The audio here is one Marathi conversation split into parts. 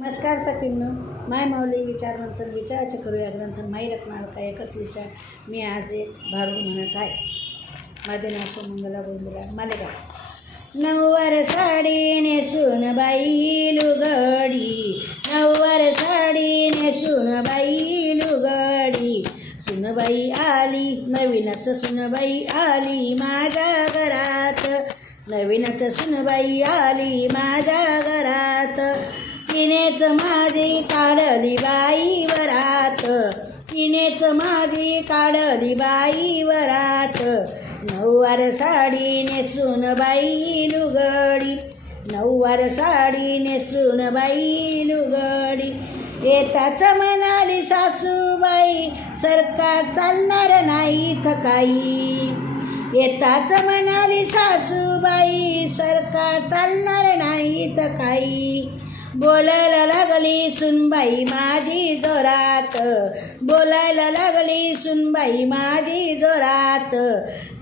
नमस्कार सखींनो. माय माऊली विचार मंथन विचाराचे करूया. ग्रंथन माई रत्नाल का एकच विचार. मी आज एक भारू म्हणत आहे. माझे नाव सुमंगला बोललेला मालेगाव. नऊवार साडी नेसून बाई लुगडी. नऊवार साडी नेसून बाई लुगडी. सुनबाई आली नवीनच सुनबाई आली माझ्या घरात. नवीनच सुनबाई आली माझ्या हिनेच माझी काढली बाई वरात. हिनेच माझी काढली बाई वरात. नऊवार साडी नेसून बाई लुगडी. नऊवार साडी नेसून बाई लुगडी. येताच म्हणाली सासूबाई सरकार चालणार नाही थकाई येताच म्हणाली सासूबाई सरकार चालणार नाही थकाई बोलायला लागली सुनबाई माझी जोरात. बोलायला लागली सुनबाई माझी जोरात.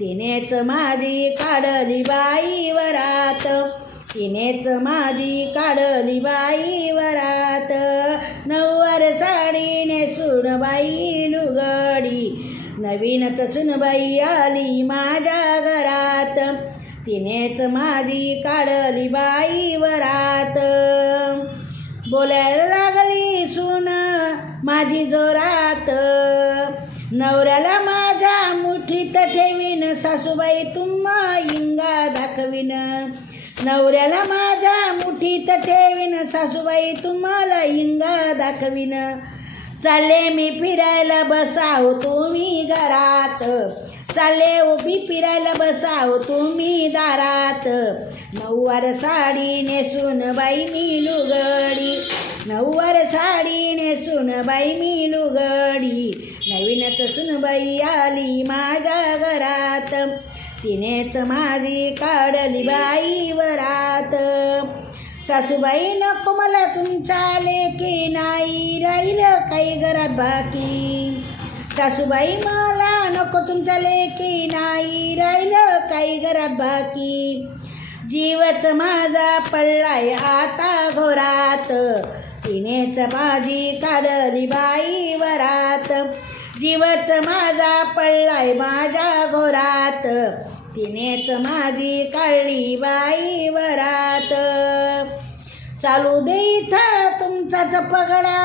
तिनेच माझी काढली बाई वरात. तिनेच माझी काढली बाई वरात. नऊवार साडी नेसून बाई लुगडी. नवीनच सुनबाई आली माझ्या घरात. तिनेच माझी काढली बाई वरात. बोलायला लागली सुन माझी जोरात. नवऱ्याला माझ्या मुठीत ठेवीन सासूबाई तुम्हा इंगा दाखवीन. नवऱ्याला माझ्या मुठीत ठेवीन सासूबाई तुम्हाला इंगा दाखवीन. चालले मी फिरायला बसाव तुम्ही घरात. चालले उभी फिरायला बसाव तुम्ही दारात. नऊवार साडी नेसून बाई मी लुगडी. नऊवार साडी नेसून बाई मी लुगडी. नवीनच सुनबाई आली माझ्या घरात. तिनेच माझी काढली बाई वरात. सासूबाई नको मला तुमच्या लेकी नाही. राहिलं काही घरात बाकी. सासूबाई मला नको तुमच्या लेकी नाही राहिलं काही घरात बाकी जीवच माझा पडलाय आता घोरात. तिनेच माझी काढली बाई वरात. जीवच माझा पडलाय माझ्या घोरात. तिनेच माझी काढली बाई वरात. चालू दे इथं तुमचाच पगडा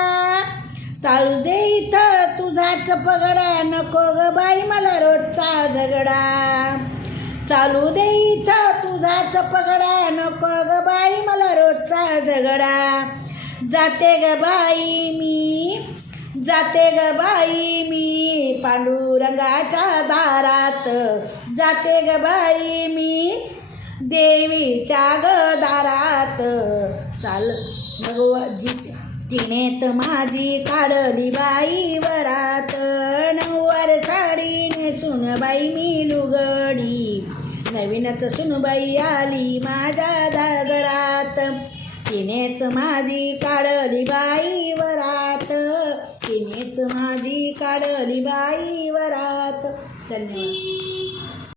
चालू दे इथं तुझाच पगडा नको ग बाई मला रोजचा झगडा. चालू दे इथं तुझाच पगडा नको ग बाई मला रोजचा झगडा. जाते ग बाई मी जाते ग बाई मी पांडुरंगाच्या दारात. जाते ग बाई मी देवीच्या ग दारात चाल भगवा जी तिने माझी काढली बाई वरात. नऊवार साडी नेसून बाई मी लुगडी. नवीनच सुनबाई आली माझ्या दागरात तिनेच माझी काढली बाई वरात. तिनेच माझी काढली बाई वरात. धन्यवाद.